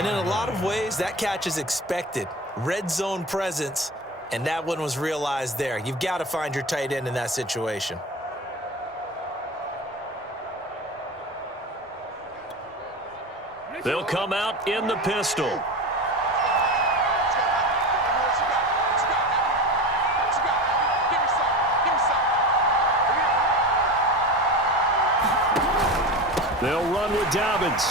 And in a lot of ways, that catch is expected. Red zone presence, and that one was realized there. You've got to find your tight end in that situation. They'll come out in the pistol. They'll run with Dobbins.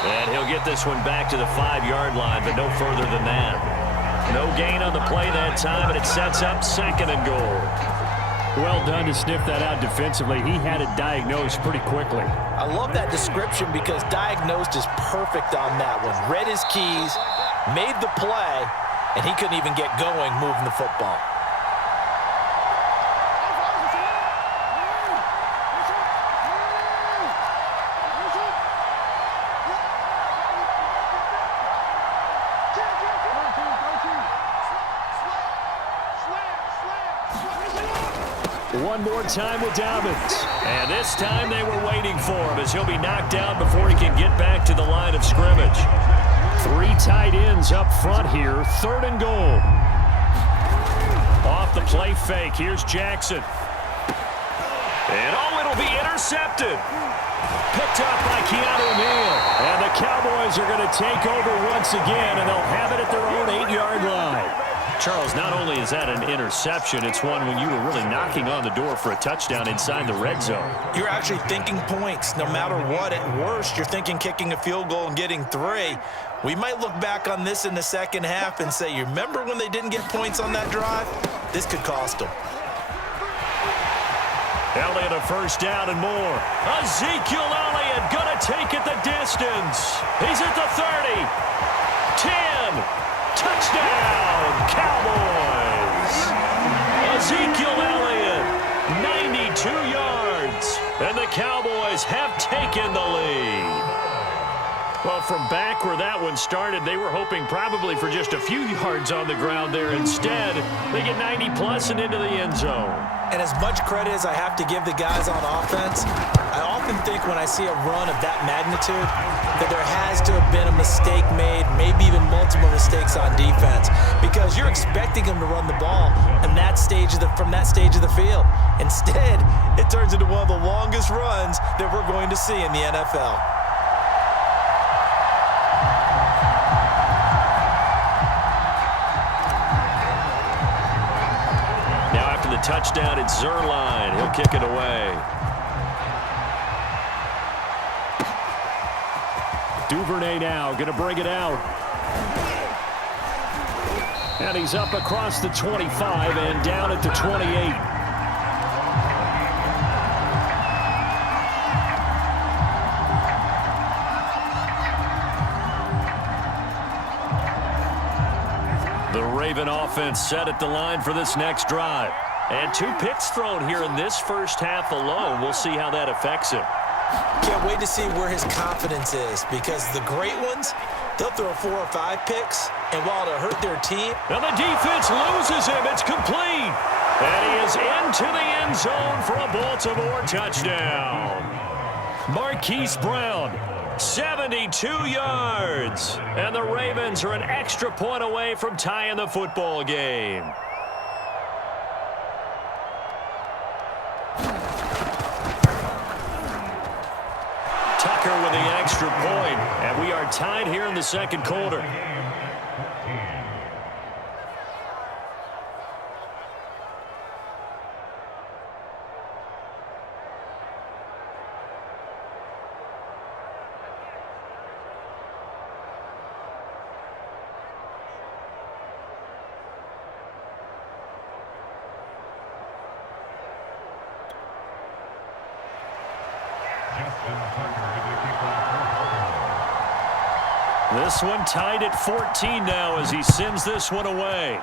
And he'll get this one back to the 5-yard line, but no further than that. No gain on the play that time, and it sets up 2nd and goal. Well done to sniff that out defensively. He had it diagnosed pretty quickly. I love that description because diagnosed is perfect on that one. Read his keys, made the play, and he couldn't even get going moving the football. One more time with Dobbins. And this time they were waiting for him as he'll be knocked down before he can get back to the line of scrimmage. 3 tight ends up front here. 3rd and goal. Off the play fake. Here's Jackson. And it'll be intercepted. Picked up by Keanu Neal. And the Cowboys are going to take over once again, and they'll have it at their own 8-yard line. Charles, not only is that an interception, it's one when you were really knocking on the door for a touchdown inside the red zone. You're actually thinking points no matter what. At worst, you're thinking kicking a field goal and getting 3. We might look back on this in the second half and say, you remember when they didn't get points on that drive? This could cost them. Elliott a first down and more. Ezekiel Elliott gonna take it the distance. He's at the 30. 10. Touchdown, Cowboys! Ezekiel Elliott, 92 yards, and the Cowboys have taken the lead. Well, from back where that one started, they were hoping probably for just a few yards on the ground there. Instead, they get 90-plus and into the end zone. And as much credit as I have to give the guys on offense, I often think when I see a run of that magnitude that there has to have been a mistake made, maybe even multiple mistakes on defense, because you're expecting them to run the ball in that stage of from that stage of the field. Instead, it turns into one of the longest runs that we're going to see in the NFL. Touchdown, it's Zerline. He'll kick it away. Duvernay now going to bring it out. And he's up across the 25 and down at the 28. The Raven offense set at the line for this next drive. And 2 picks thrown here in this first half alone. We'll see how that affects him. Can't wait to see where his confidence is, because the great ones, they'll throw 4 or 5 picks, and while it'll hurt their team. Now the defense loses him. It's complete. And he is into the end zone for a Baltimore touchdown. Marquise Brown, 72 yards. And the Ravens are an extra point away from tying the football game. With the extra point, and we are tied here in the second quarter. This one tied at 14 now as he sends this one away.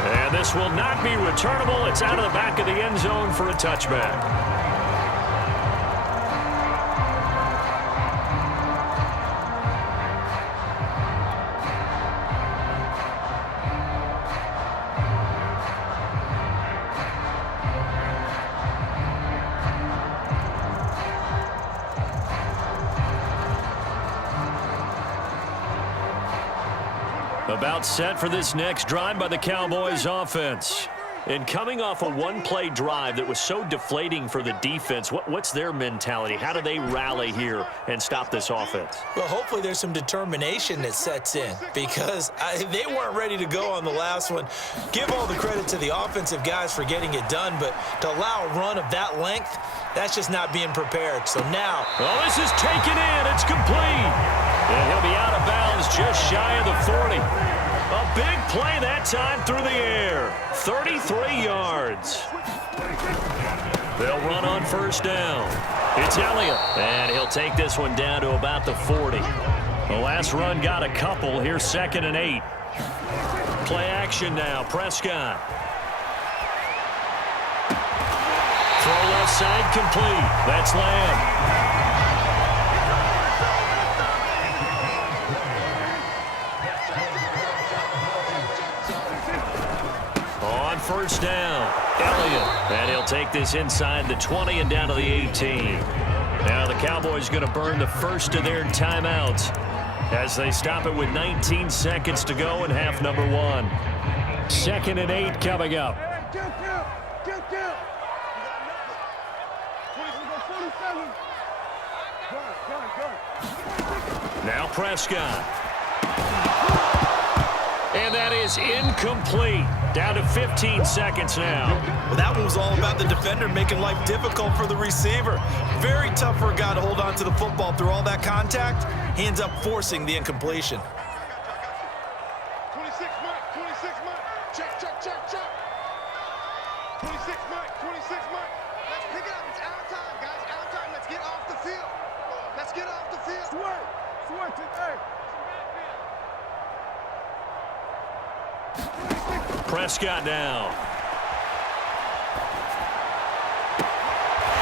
And this will not be returnable. It's out of the back of the end zone for a touchback. About set for this next drive by the Cowboys offense. And coming off a one-play drive that was so deflating for the defense, what's their mentality? How do they rally here and stop this offense? Well, hopefully there's some determination that sets in because they weren't ready to go on the last one. Give all the credit to the offensive guys for getting it done, but to allow a run of that length, that's just not being prepared. So now... Oh, this is taken in. It's complete. And he'll be out of bounds just shy of the 40. A big play that time through the air. 33 yards. They'll run on first down. It's Elliott. And he'll take this one down to about the 40. The last run got a couple. Here's 2nd and 8. Play action now. Prescott. Throw left side complete. That's Lamb. First down, Elliott. And he'll take this inside the 20 and down to the 18. Now the Cowboys going to burn the first of their timeouts as they stop it with 19 seconds to go in half number 1. 2nd and 8 coming up. Now Prescott. And that is incomplete. Down to 15 seconds now. Well, that one was all about the defender making life difficult for the receiver. Very tough for a guy to hold on to the football through all that contact. He ends up forcing the incompletion. 26 Mike, 26 Mike. Check. 26 Mike, 26 Mike. Let's pick it up. It's out time, guys. Out time. Let's get off the field. Let's get off the field. Sweat today. Prescott now.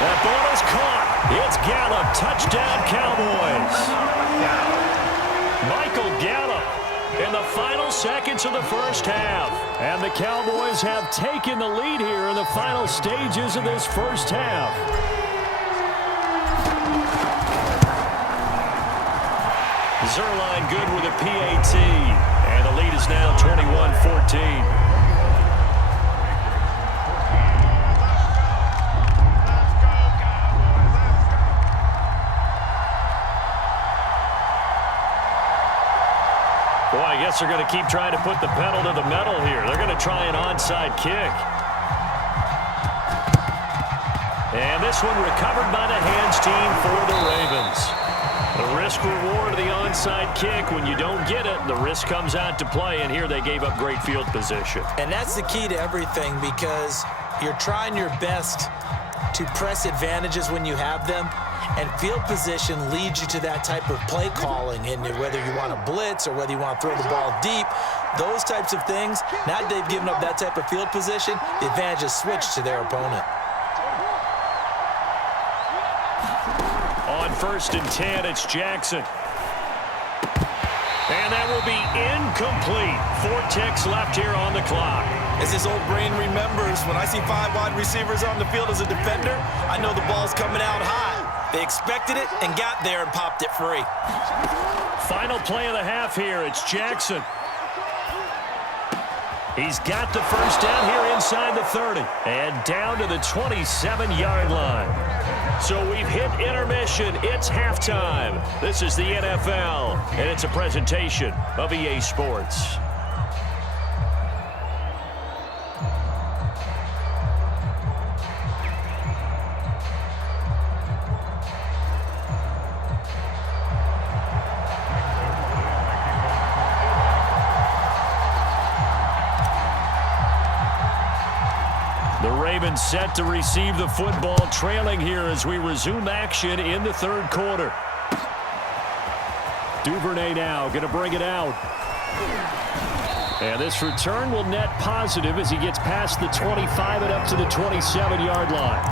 That ball is caught. It's Gallup. Touchdown, Cowboys. Michael Gallup in the final seconds of the first half. And the Cowboys have taken the lead here in the final stages of this first half. Zerline good with a PAT. And the lead is now 21-14. Boy, I guess they're going to keep trying to put the pedal to the metal here. They're going to try an onside kick. And this one recovered by the hands team for the Ravens. The risk-reward of the onside kick. When you don't get it, the risk comes out to play, and here they gave up great field position. And that's the key to everything because you're trying your best to press advantages when you have them. And field position leads you to that type of play calling, and whether you want to blitz or whether you want to throw the ball deep, those types of things. Now that they've given up that type of field position, the advantage is switched to their opponent. On 1st and 10, it's Jackson. And that will be incomplete. 4 ticks left here on the clock. As this old brain remembers, when I see 5 wide receivers on the field as a defender, I know the ball's coming out high. They expected it and got there and popped it free. Final play of the half here. It's Jackson. He's got the first down here inside the 30 and down to the 27-yard line. So we've hit intermission. It's halftime. This is the NFL, and it's a presentation of EA Sports. Ravens set to receive the football, trailing here as we resume action in the 3rd quarter. Duvernay now going to bring it out. And this return will net positive as he gets past the 25 and up to the 27-yard line.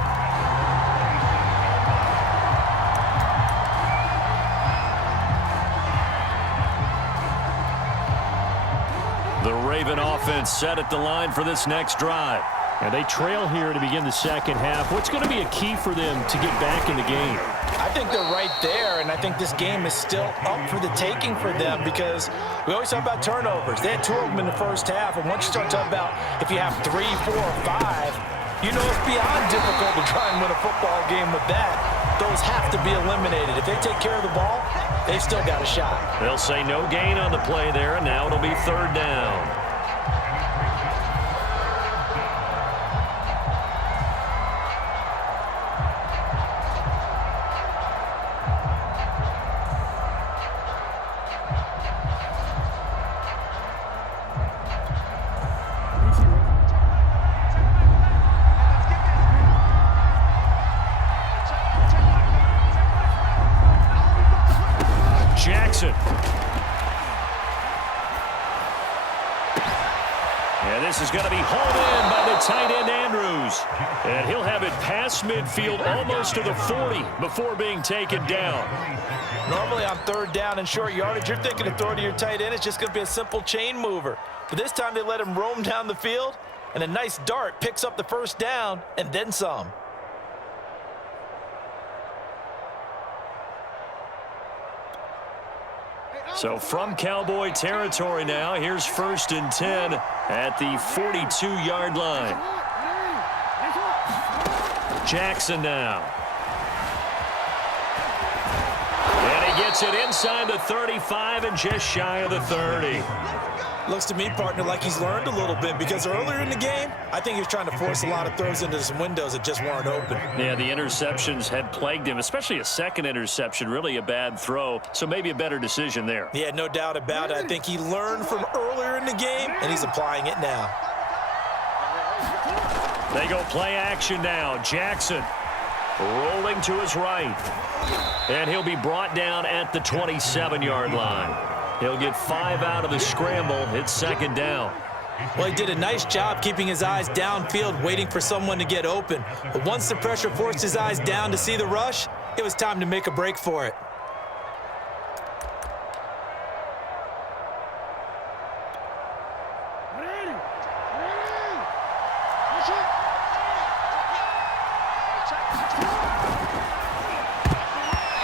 The Raven offense set at the line for this next drive. And they trail here to begin the second half. What's going to be a key for them to get back in the game? I think they're right there, and I think this game is still up for the taking for them because we always talk about turnovers. They had 2 of them in the first half, and once you start talking about if you have 3, 4, or 5, you know it's beyond difficult to try and win a football game with that. Those have to be eliminated. If they take care of the ball, they've still got a shot. They'll say no gain on the play there, and now it'll be 3rd down. Jackson. And this is going to be hauled in by the tight end Andrews. And he'll have it past midfield almost to the 40 before being taken down. Normally on 3rd down and short yardage, you're thinking of throwing to your tight end. It's just going to be a simple chain mover. But this time they let him roam down the field, and a nice dart picks up the 1st down and then some. So from Cowboy territory now, here's 1st and 10 at the 42-yard line. Jackson now. And he gets it inside the 35 and just shy of the 30. Looks to me, partner, like he's learned a little bit because earlier in the game, I think he was trying to force a lot of throws into some windows that just weren't open. Yeah, the interceptions had plagued him, especially a second interception, really a bad throw, so maybe a better decision there. Yeah, no doubt about it. I think he learned from earlier in the game, and he's applying it now. They go play action now. Jackson rolling to his right. And he'll be brought down at the 27-yard line. He'll get 5 out of the scramble. It's 2nd down. Well, he did a nice job keeping his eyes downfield, waiting for someone to get open. But once the pressure forced his eyes down to see the rush, it was time to make a break for it.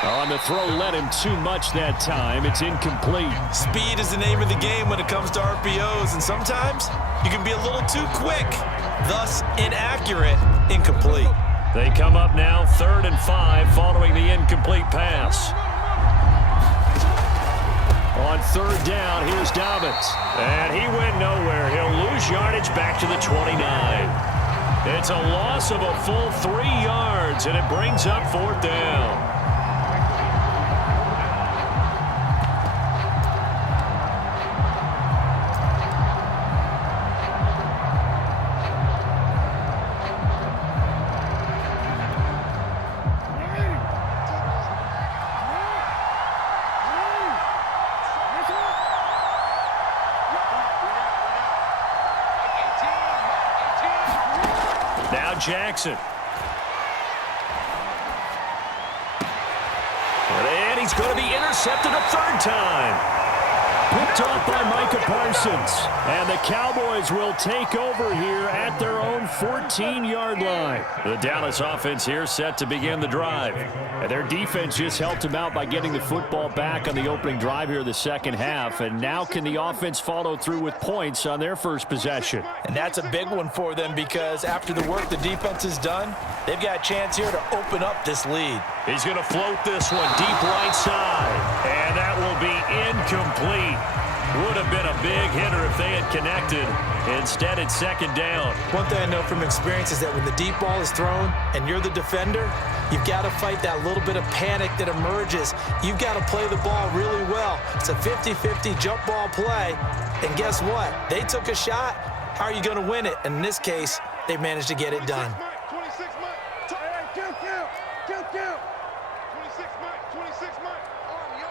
On the throw, led him too much that time. It's incomplete. Speed is the name of the game when it comes to RPOs, and sometimes you can be a little too quick, thus inaccurate, incomplete. They come up now 3rd and 5 following the incomplete pass. On 3rd down, here's Dobbins. And he went nowhere. He'll lose yardage back to the 29. It's a loss of a full 3 yards, and it brings up 4th down. Now Jackson. And he's going to be intercepted a 3rd time. Picked off by Micah Parsons. And the Cowboys will take over here at their own 14-yard line. The Dallas offense here set to begin the drive. And their defense just helped them out by getting the football back on the opening drive here in the 2nd half. And now can the offense follow through with points on their first possession? And that's a big one for them because after the work the defense has done, they've got a chance here to open up this lead. He's going to float this one deep right side. And that will be incomplete. Would have been a big hitter if they had connected. Instead, it's 2nd down. One thing I know from experience is that when the deep ball is thrown and you're the defender, you've got to fight that little bit of panic that emerges. You've got to play the ball really well. It's a 50-50 jump ball play. And guess what? They took a shot. How are you going to win it? And in this case, they managed to get it done. 26 Mike. 26 Mike. 26 Mike. Army.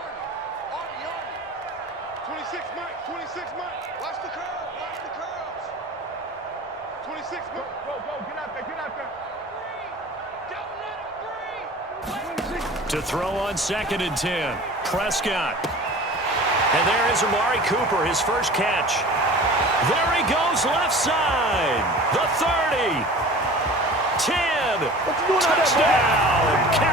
26 Mike. 26 Mike. Watch the curve. Watch the curves. 26 Mike. Go. Get out there. Don't let him breathe. To throw on 2nd and 10. Prescott. And there is Amari Cooper, his first catch. There he goes left side. The 30. 10. Touchdown.